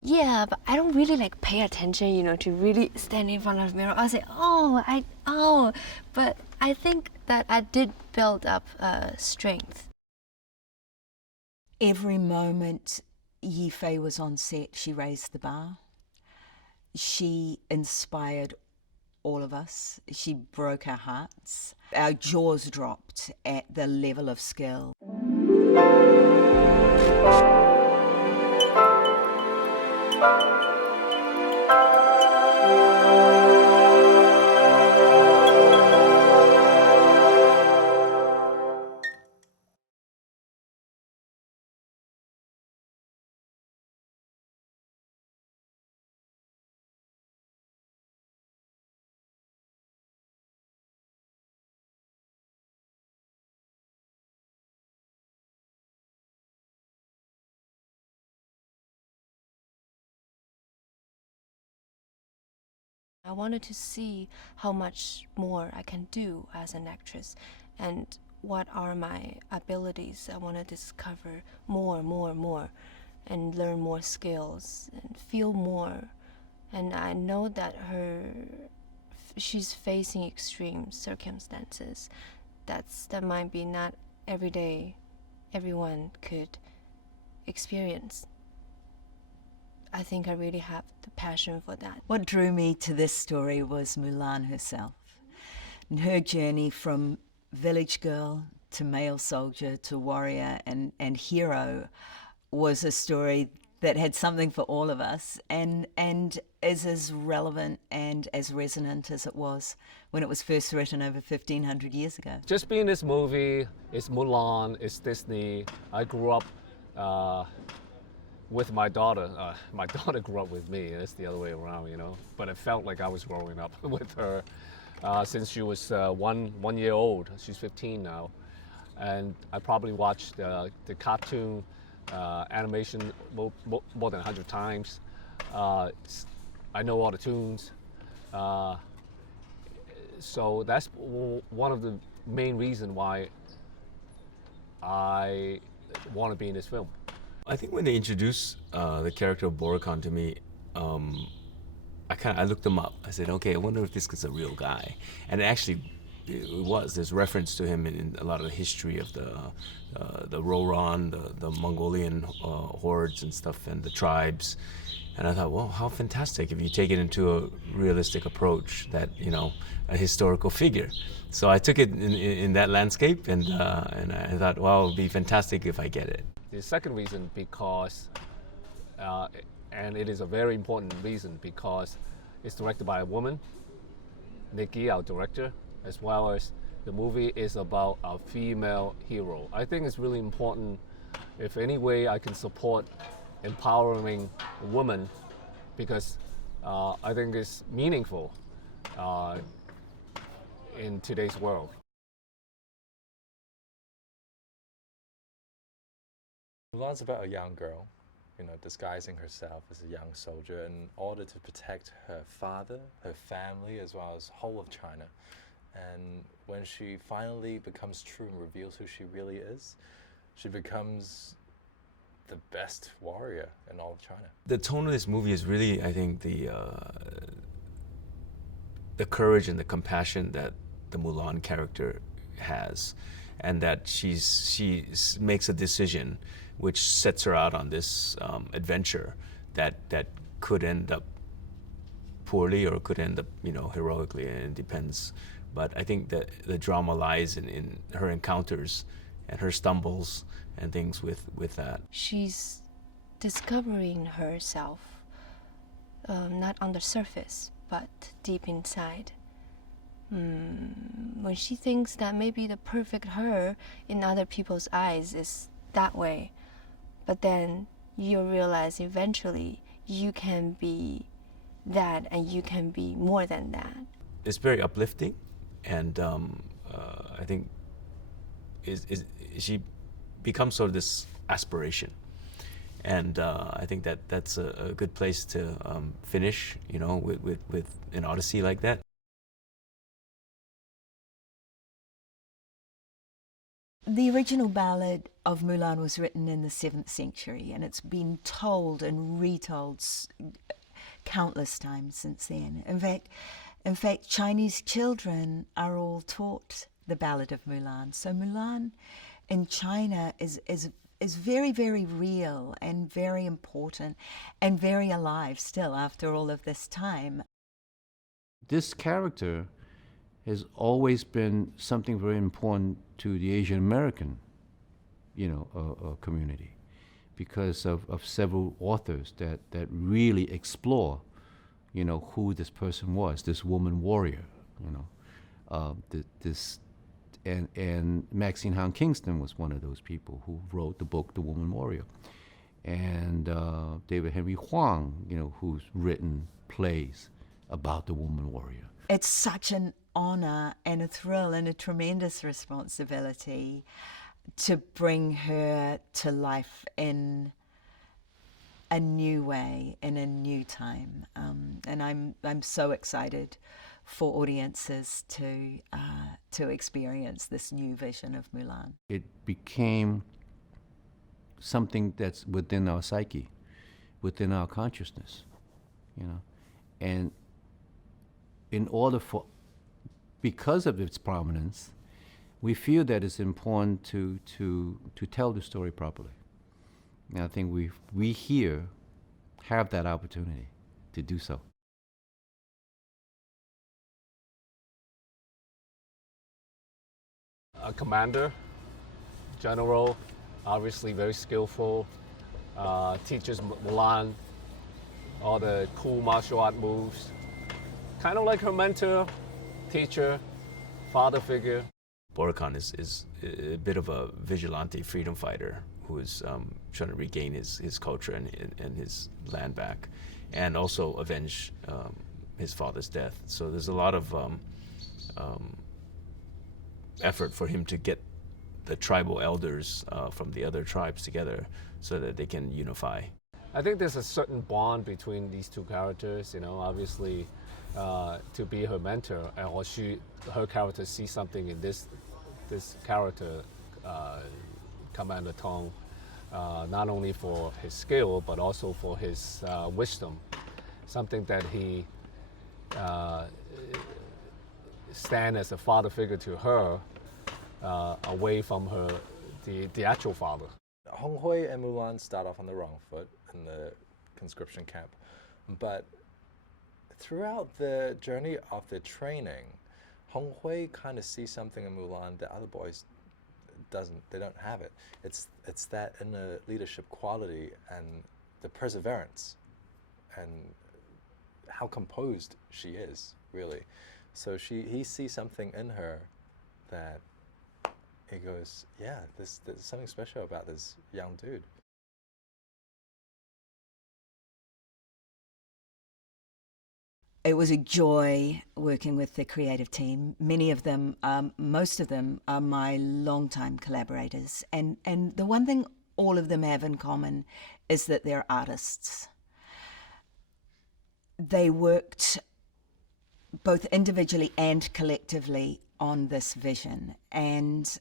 Yeah, but I don't really like pay attention, to really stand in front of the mirror. I say, oh, but I think that I did build up strength. Every moment Yifei was on set, she raised the bar. She inspired all of us. She broke our hearts. Our jaws dropped at the level of skill. I wanted to see how much more I can do as an actress and what are my abilities. I want to discover more, and learn more skills and feel more. And I know that she's facing extreme circumstances. That might be not every day everyone could experience. I think I really have the passion for that. What drew me to this story was Mulan herself. And her journey from village girl to male soldier to warrior and hero was a story that had something for all of us and is as relevant and as resonant as it was when it was first written over 1,500 years ago. Just being this movie, it's Mulan, it's Disney. I grew up with my daughter. My daughter grew up with me. It's the other way around, But it felt like I was growing up with her since she was 1 year old. She's 15 now. And I probably watched the cartoon animation more than 100 times. I know all the tunes. So that's one of the main reasons why I want to be in this film. I think when they introduced the character of Boracon to me, I looked him up. I said, okay, I wonder if this is a real guy. And it was. There's reference to him in a lot of the history of the Roran, the Mongolian hordes and stuff, and the tribes. And I thought, well, how fantastic if you take it into a realistic approach, that, a historical figure. So I took it in that landscape, and I thought, well, it would be fantastic if I get it. The second reason, because, and it is a very important reason, because it's directed by a woman, Niki, our director, as well as the movie is about a female hero. I think it's really important, if any way I can support empowering women, because I think it's meaningful in today's world. Mulan's about a young girl, disguising herself as a young soldier in order to protect her father, her family, as well as whole of China. And when she finally becomes true and reveals who she really is, she becomes the best warrior in all of China. The tone of this movie is really, I think, the courage and the compassion that the Mulan character has, and that she makes a decision which sets her out on this adventure that could end up poorly or could end up, heroically, and it depends. But I think that the drama lies in her encounters and her stumbles and things with that. She's discovering herself, not on the surface, but deep inside. When she thinks that maybe the perfect her in other people's eyes is that way, but then you realize eventually you can be that, and you can be more than that. It's very uplifting, and I think she becomes sort of this aspiration, and I think that's a good place to finish, with an odyssey like that. The original ballad of Mulan was written in the 7th century, and it's been told and retold countless times since then. In fact, Chinese children are all taught the ballad of Mulan. So Mulan in China is very, very real and very important and very alive still after all of this time. This character has always been something very important to the Asian American, community, because of several authors that really explore, who this person was, this woman warrior, and Maxine Howard Kingston was one of those people who wrote the book The Woman Warrior, and David Henry Hwang, who's written plays about the woman warrior. It's such an honor and a thrill and a tremendous responsibility to bring her to life in a new way, in a new time, and I'm so excited for audiences to experience this new vision of Mulan. It became something that's within our psyche, within our consciousness, and because of its prominence, we feel that it's important to tell the story properly. And I think we here have that opportunity to do so. A commander, general, obviously very skillful, teaches Mulan all the cool martial art moves. Kind of like her mentor, teacher, father figure. Boracon is a bit of a vigilante freedom fighter who is trying to regain his culture and his land back, and also avenge his father's death. So there's a lot of effort for him to get the tribal elders from the other tribes together so that they can unify. I think there's a certain bond between these two characters, obviously to be her mentor, or her character sees something in this character, Commander Tong, not only for his skill but also for his wisdom, something that he stand as a father figure to her, away from the actual father. Hong Hui and Mulan start off on the wrong foot in the conscription camp, but throughout the journey of the training, Hong Hui kind of sees something in Mulan that other boys they don't have it. It's that inner leadership quality and the perseverance and how composed she is, really. So he sees something in her that he goes, yeah, there's something special about this young dude. It was a joy working with the creative team. Many of them, most of them, are my longtime collaborators. And the one thing all of them have in common is that they're artists. They worked both individually and collectively on this vision, and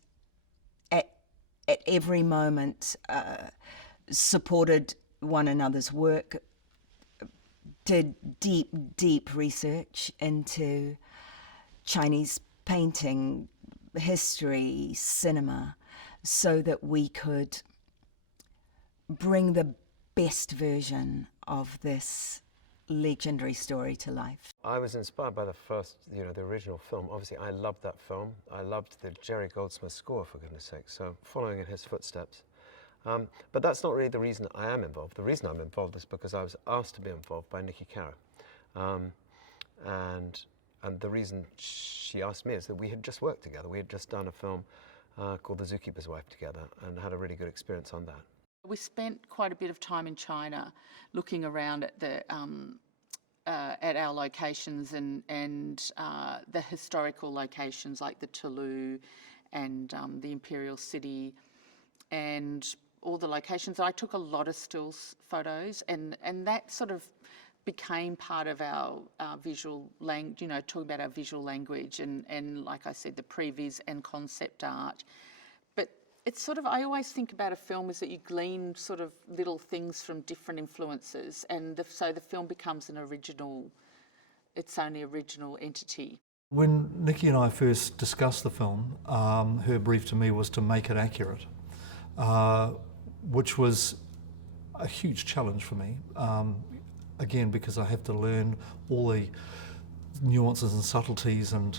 at every moment supported one another's work, did deep research into Chinese painting, history, cinema, so that we could bring the best version of this legendary story to life. I was inspired by the first, the original film. Obviously, I loved that film. I loved the Jerry Goldsmith score, for goodness sake, so following in his footsteps. But that's not really the reason I am involved. The reason I'm involved is because I was asked to be involved by Niki Caro. And the reason she asked me is that we had just worked together. We had just done a film called The Zookeeper's Wife together and had a really good experience on that. We spent quite a bit of time in China looking around at at our locations and the historical locations like the Toulouse and the Imperial City and all the locations. I took a lot of stills photos and that sort of became part of our visual language, talking about our visual language and like I said, the previs and concept art. But it's sort of, I always think about a film is that you glean sort of little things from different influences, and so the film becomes its own original entity. When Niki and I first discussed the film, her brief to me was to make it accurate, which was a huge challenge for me. Again, because I have to learn all the nuances and subtleties and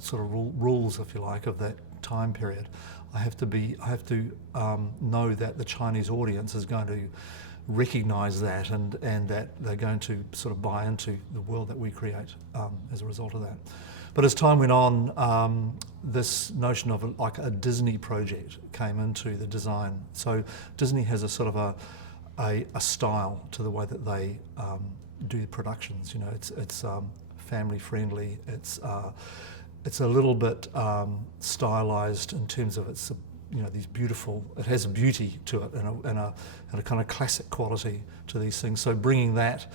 sort of rules, if you like, of that time period. I have to know that the Chinese audience is going to recognise that and that they're going to sort of buy into the world that we create as a result of that. But as time went on, this notion of like a Disney project came into the design. So Disney has a sort of a style to the way that they do productions. You know, it's family friendly. It's a little bit stylized in terms of its, you know, these beautiful. It has a beauty to it and a kind of classic quality to these things. So bringing that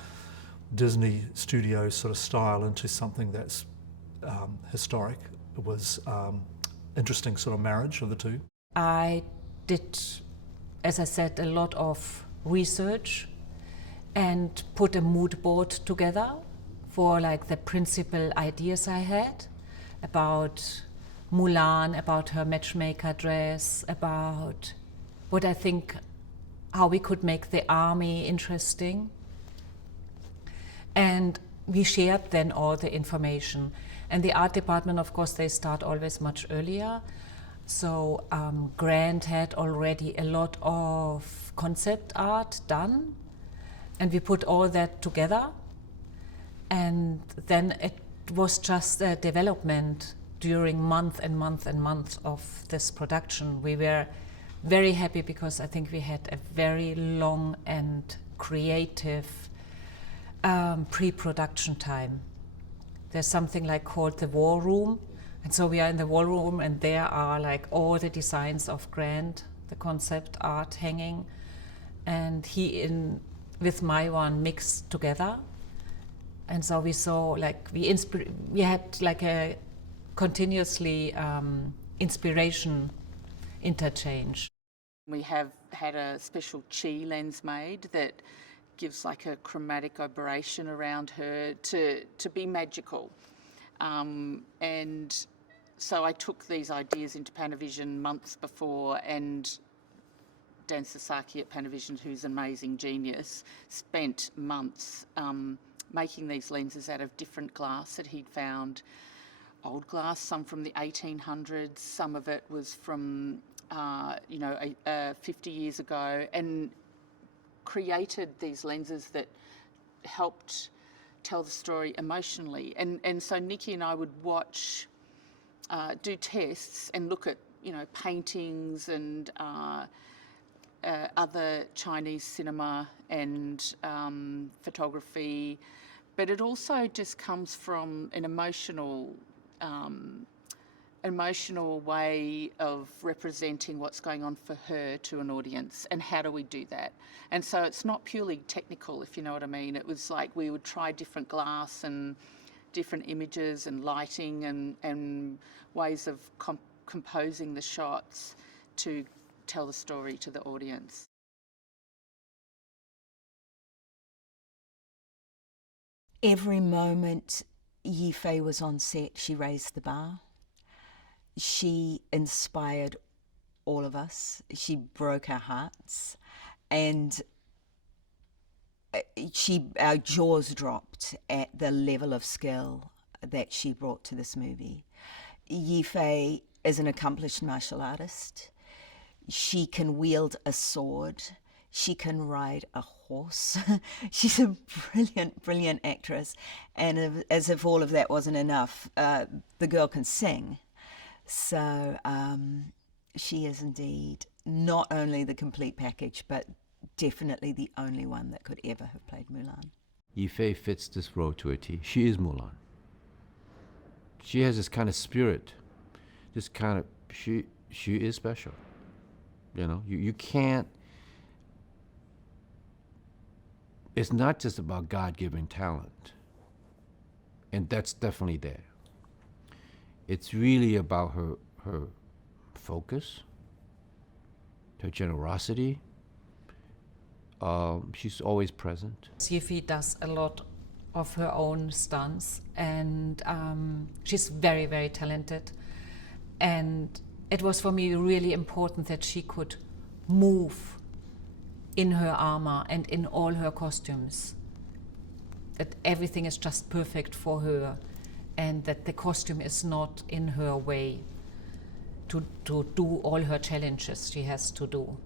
Disney studio sort of style into something that's historic was interesting sort of marriage of the two. I did, as I said, a lot of research and put a mood board together for like the principal ideas I had about Mulan, about her matchmaker dress, about what I think, how we could make the army interesting. And we shared then all the information. And the art department, of course, they start always much earlier. So Grant had already a lot of concept art done, and we put all that together. And then it was just a development during month and month and months of this production. We were very happy because I think we had a very long and creative pre-production time. There's something like called the war room, and so we are in the war room, and there are like all the designs of Grant, the concept art hanging, and he with my one mixed together. And so we saw like we had like a continuously inspiration interchange. We have had a special chi lens made that gives like a chromatic aberration around her to be magical. And so I took these ideas into Panavision months before, and Dan Sasaki at Panavision, who's an amazing genius, spent months making these lenses out of different glass that he'd found. Old glass, some from the 1800s, some of it was from 50 years ago, and created these lenses that helped tell the story emotionally. And so Niki and I would watch, do tests and look at, you know, paintings and other Chinese cinema and photography, but it also just comes from an emotional way of representing what's going on for her to an audience, and how do we do that? And so it's not purely technical, if you know what I mean. It was like we would try different glass and different images and lighting and ways of composing the shots to tell the story to the audience. Every moment Yifei was on set, she raised the bar. She inspired all of us. She broke our hearts, and our jaws dropped at the level of skill that she brought to this movie. Yifei is an accomplished martial artist. She can wield a sword. She can ride a horse. She's a brilliant, brilliant actress. And as if all of that wasn't enough, the girl can sing. So she is indeed not only the complete package, but definitely the only one that could ever have played Mulan. Yifei fits this role to a T. She is Mulan. She has this kind of spirit, this kind of, she is special. You know, you can't, it's not just about God-given talent, and that's definitely there. It's really about her focus, her generosity. She's always present. Yifei does a lot of her own stunts, and she's very, very talented. And it was for me really important that she could move in her armor and in all her costumes. That everything is just perfect for her, and that the costume is not in her way to do all her challenges she has to do.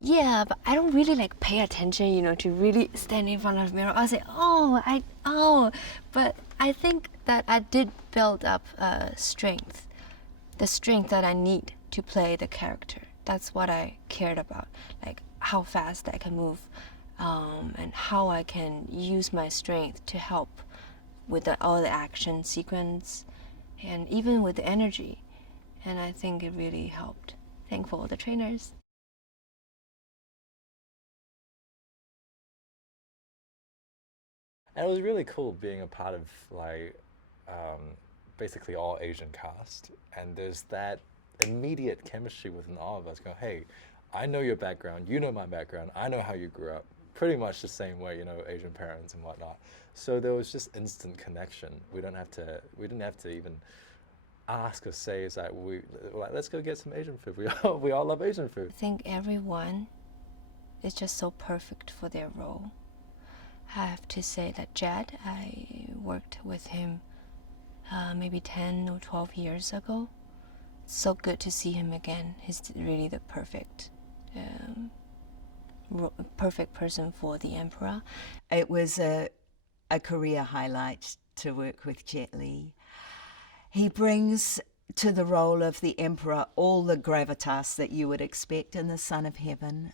Yeah, but I don't really like pay attention, you know, to really stand in front of the mirror. I'll say, but I think that I did build up strength, the strength that I need to play the character. That's what I cared about, like how fast I can move, and how I can use my strength to help with all the action sequence, and even with the energy. And I think it really helped. Thankful the trainers. And it was really cool being a part of like basically all Asian cast, and there's that immediate chemistry within all of us. Going, hey, I know your background, you know my background, I know how you grew up, pretty much the same way, you know, Asian parents and whatnot. So there was just instant connection. We didn't have to even ask or say, it's like let's go get some Asian food. We all love Asian food. I think everyone is just so perfect for their role. I have to say that Jed, I worked with him maybe 10 or 12 years ago. It's so good to see him again. He's really the perfect person for the Emperor. It was a career highlight to work with Jet Li. He brings to the role of the Emperor all the gravitas that you would expect in the Son of Heaven,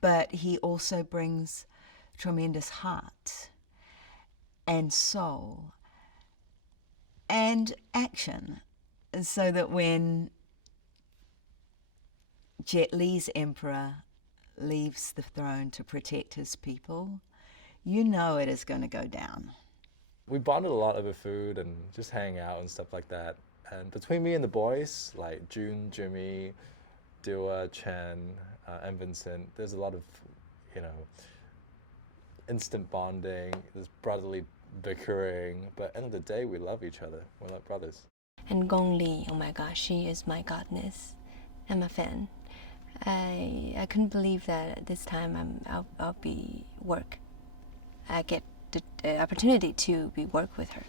but he also brings tremendous heart and soul and action, so that when Jet Li's Emperor leaves the throne to protect his people, you know it is going to go down. We bonded a lot over food and just hang out and stuff like that. And between me and the boys, like June, Jimmy, Dua, Chen, and Vincent, there's a lot of, you know, instant bonding, there's brotherly bickering, but at the end of the day, we love each other. We're like brothers. And Gong Li, oh my gosh, she is my godness. I'm a fan. I couldn't believe that this time I'll be work. I get the opportunity to be work with her.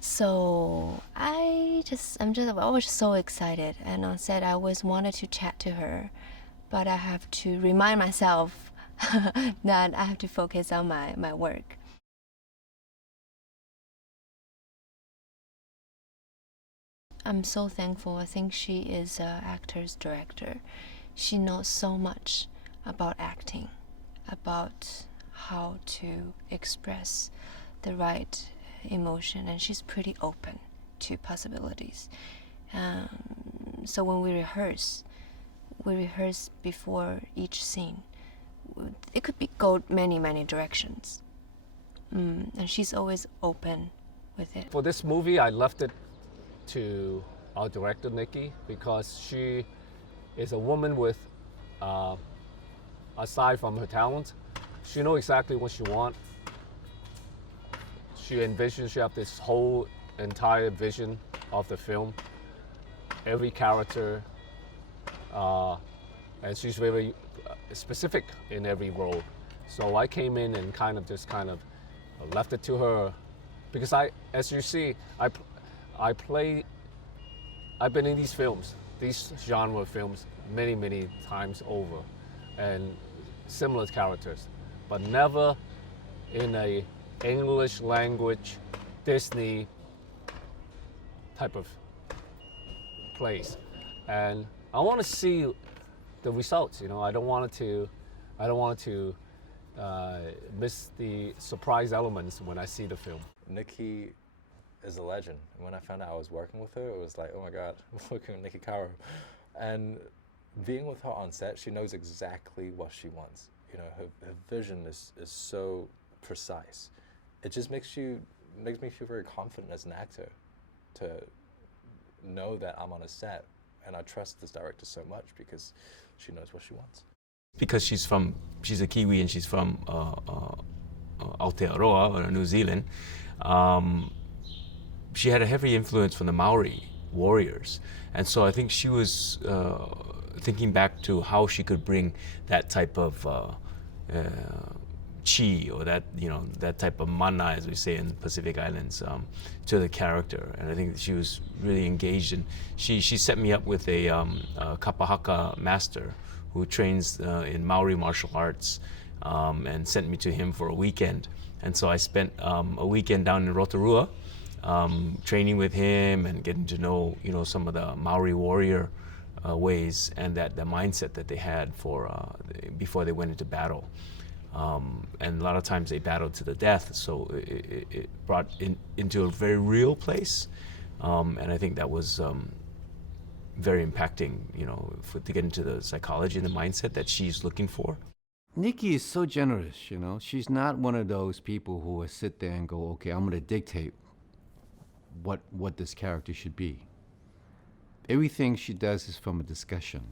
So I was so excited, and on set I always wanted to chat to her, but I have to remind myself that I have to focus on my work. I'm so thankful. I think she is an actor's director. She knows so much about acting, about how to express the right emotion, and she's pretty open to possibilities. So when we rehearse before each scene. It could go many directions, and she's always open with it. For this movie, I left it to our director Niki, because she is a woman with, aside from her talent, she knows exactly what she wants. She envisions, she has this whole entire vision of the film, every character, and she's very specific in every role. So I came in and kind of left it to her, because as you see, I've been in these films, these genre films, many times over, and similar characters, but never in a English language Disney type of place. And I want to see the results. You know, I don't want to miss the surprise elements when I see the film. Niki is a legend. When I found out I was working with her, it was like, oh my God, I'm working with Niki Caro. And being with her on set, she knows exactly what she wants. You know, her vision is so precise. It just makes me feel very confident as an actor to know that I'm on a set And I trust this director so much because she knows what she wants. Because she's a Kiwi and she's from Aotearoa, or New Zealand. She had a heavy influence from the Maori warriors, and so I think she was thinking back to how she could bring that type of chi, or that that type of mana, as we say in Pacific Islands, to the character. And I think she was really engaged, and she set me up with a kapahaka master who trains in Maori martial arts, and sent me to him for a weekend. And so I spent a weekend down in Rotorua, training with him and getting to know some of the Maori warrior ways, and the mindset that they had for before they went into battle. And a lot of times they battled to the death, so it brought into a very real place, and I think that was very impacting, to get into the psychology and the mindset that she's looking for. Niki is so generous, She's not one of those people who will sit there and go, okay, I'm going to dictate what this character should be. Everything she does is from a discussion,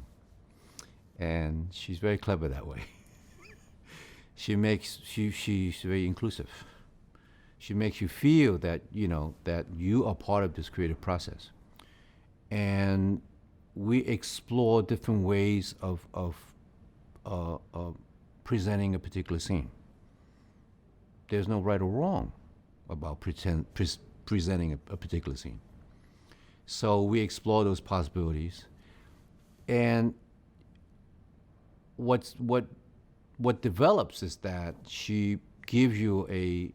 and she's very clever that way. She's very inclusive. She makes you feel that that you are part of this creative process, and we explore different ways of presenting a particular scene. There's no right or wrong about presenting a particular scene. So we explore those possibilities, and what develops is that she gives you a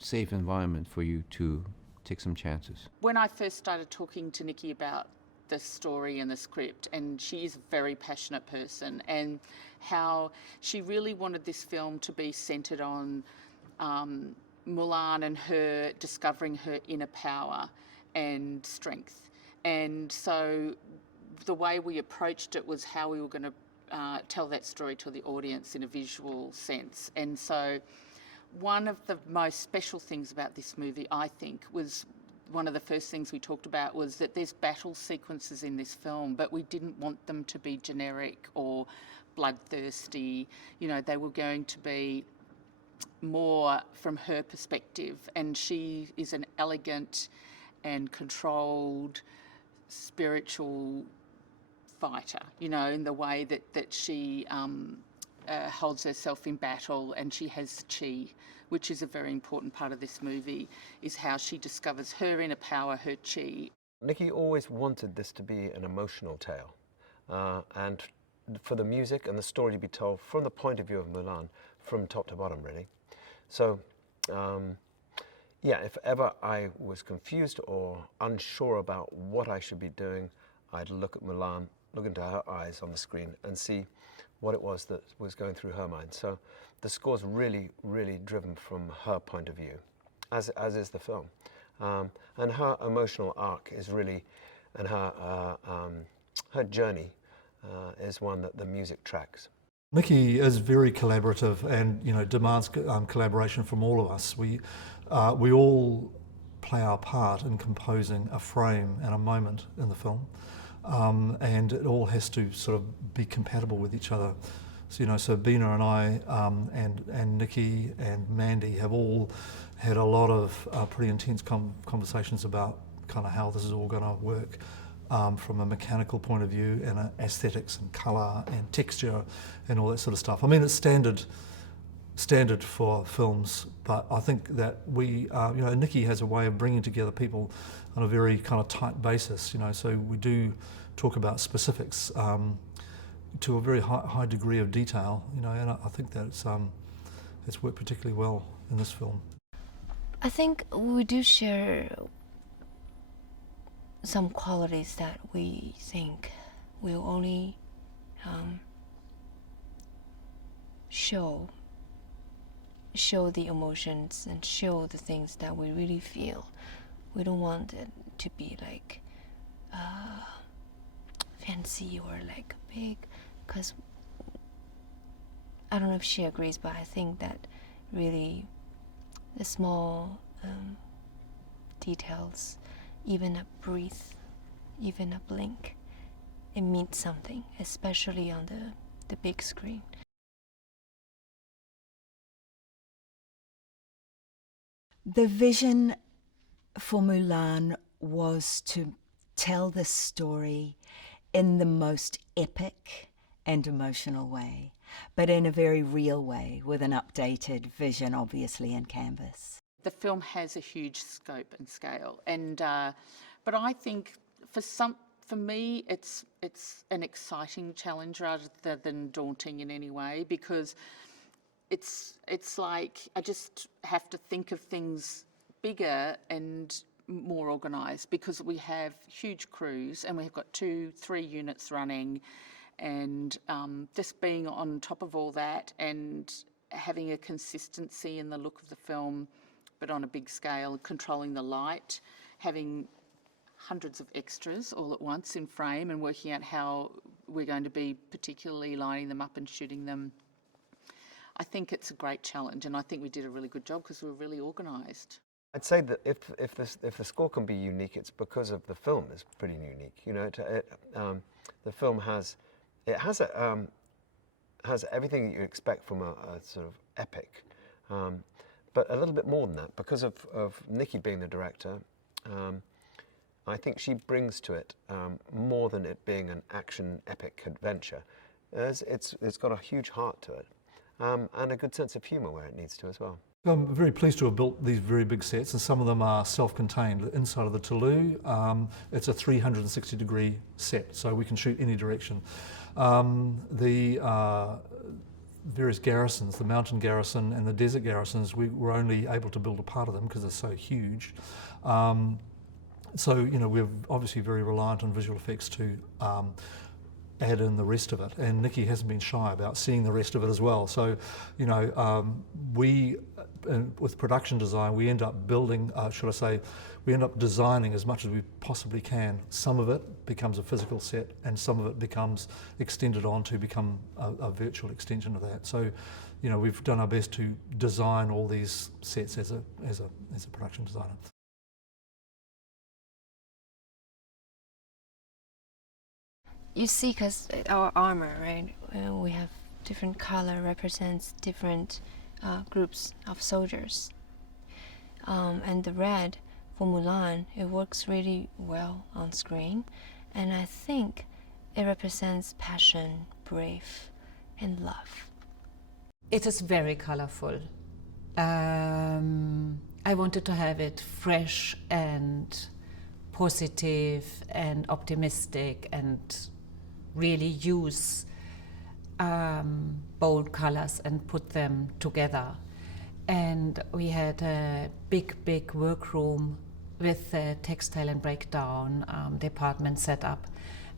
safe environment for you to take some chances. When I first started talking to Niki about the story and the script, and she is a very passionate person, and how she really wanted this film to be centred on Mulan and her discovering her inner power and strength. And so the way we approached it was how we were going to tell that story to the audience in a visual sense. And so one of the most special things about this movie, I think, was one of the first things we talked about was that there's battle sequences in this film, but we didn't want them to be generic or bloodthirsty. They were going to be more from her perspective, and she is an elegant and controlled spiritual fighter, in the way that she holds herself in battle, and she has chi, which is a very important part of this movie, is how she discovers her inner power, her chi. Niki always wanted this to be an emotional tale, and for the music and the story to be told from the point of view of Mulan, from top to bottom, really. So, yeah, if ever I was confused or unsure about what I should be doing, I'd look at Mulan, look into her eyes on the screen, and see what it was that was going through her mind. So the score's really, really driven from her point of view, as is the film. And her emotional arc is really, and her journey is one that the music tracks. Niki is very collaborative and demands collaboration from all of us. We all play our part in composing a frame and a moment in the film, and it all has to sort of be compatible with each other. So Bina and I and Niki and Mandy have all had a lot of pretty intense conversations about kind of how this is all going to work. From a mechanical point of view, and aesthetics and colour and texture and all that sort of stuff. I mean, it's standard for films, but I think that we, Niki has a way of bringing together people on a very kind of tight basis. So we do talk about specifics to a very high degree of detail. And I think that it's worked particularly well in this film. I think we do share some qualities that we think will only show the emotions and show the things that we really feel. We don't want it to be like fancy or like big, because I don't know if she agrees, but I think that really the small details, even a breath, even a blink, it means something, especially on the big screen. The vision for Mulan was to tell this story in the most epic and emotional way, but in a very real way, with an updated vision, obviously, in canvas. The film has a huge scope and scale, and but I think for me, it's an exciting challenge rather than daunting in any way, because it's like I just have to think of things bigger and more organised, because we have huge crews and we've got 2-3 units running, and just being on top of all that and having a consistency in the look of the film, but on a big scale, controlling the light, having hundreds of extras all at once in frame and working out how we're going to be particularly lining them up and shooting them. I think it's a great challenge, and I think we did a really good job because we were really organised. I'd say that if the score can be unique, it's because of the film is pretty unique. You know, the film has everything that you expect from a sort of epic, but a little bit more than that because of Niki being the director. I think she brings to it more than it being an action epic adventure. It's got a huge heart to it, and a good sense of humour where it needs to as well. I'm very pleased to have built these very big sets, and some of them are self-contained. Inside of the Toulouse, it's a 360-degree set, so we can shoot any direction. The various garrisons, the mountain garrison and the desert garrisons, we were only able to build a part of them because they're so huge. So, you know, we're obviously very reliant on visual effects to add in the rest of it, and Niki hasn't been shy about seeing the rest of it as well. So, you know, with production design, we end up building, we end up designing as much as we possibly can. Some of it becomes a physical set, and some of it becomes extended on to become a virtual extension of that. So, you know, we've done our best to design all these sets as a production designer. You see, because our armor, right? We have different color represents different groups of soldiers. And the red for Mulan, it works really well on screen. And I think it represents passion, brave, and love. It is very colorful. I wanted to have it fresh and positive and optimistic, and really use bold colors and put them together. And we had a big workroom with a textile and breakdown department set up,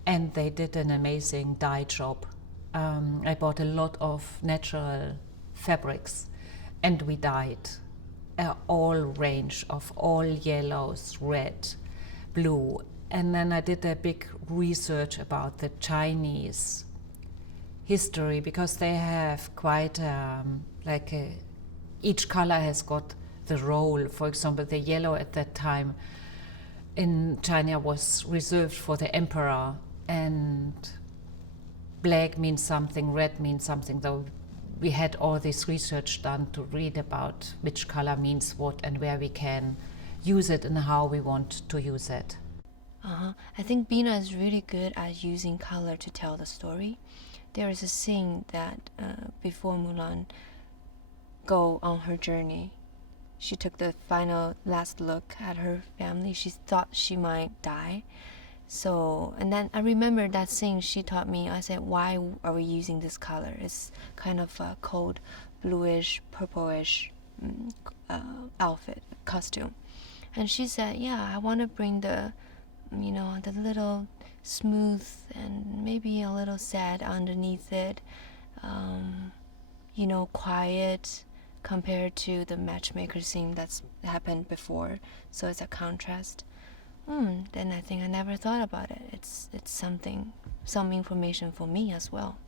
and they did an amazing dye job. I bought a lot of natural fabrics, and we dyed all range of all yellows, red, blue. And then I did a big research about the Chinese history, because they have quite each color has got the role. For example, the yellow at that time in China was reserved for the emperor, and black means something, red means something. Though we had all this research done to read about which color means what and where we can use it and how we want to use it. I think Bina is really good at using color to tell the story. There is a scene that before Mulan go on her journey, she took the final last look at her family. She thought she might die. So, and then I remember that scene she taught me. I said, why are we using this color? It's kind of a cold bluish, purplish outfit, costume. And she said, yeah, I want to bring the little smooth and maybe a little sad underneath it, quiet compared to the matchmaker scene that's happened before. So it's a contrast. Then I think I never thought about it. It's some information for me as well.